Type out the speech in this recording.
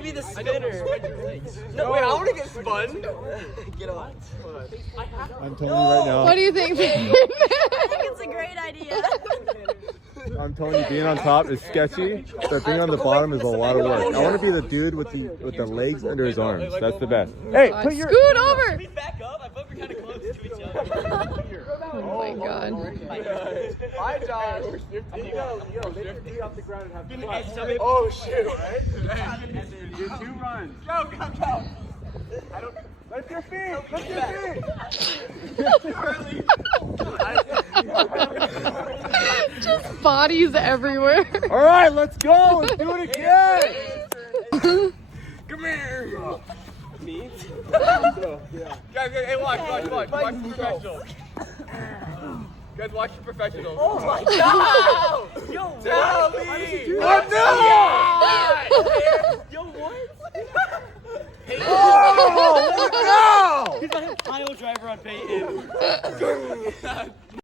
Be the spinner. No, wait, I want to get spun. Get on. I'm telling you right now. What do you think? I think it's a great idea. I'm telling you, being on top is sketchy, but being on the bottom is a lot of work. I want to be the dude with the legs under his arms. That's the best. Hey, put your Scoot over. We back up. I thought we were kind of close to each other. Oh my god. Hi, Josh. You go, lift your feet off the ground and have fun. Oh, shoot. You do 2 runs. Go. I don't. Lift your feet. Lift your feet. Just bodies everywhere. All right, let's go. Let's do it again. Come here. Me? Guys, hey, watch the professionals. Guys, watch the professionals. Oh my god! Yo, Tell what? me! What now? Yo, what? Oh, let's go. He's got a pile driver on Peyton.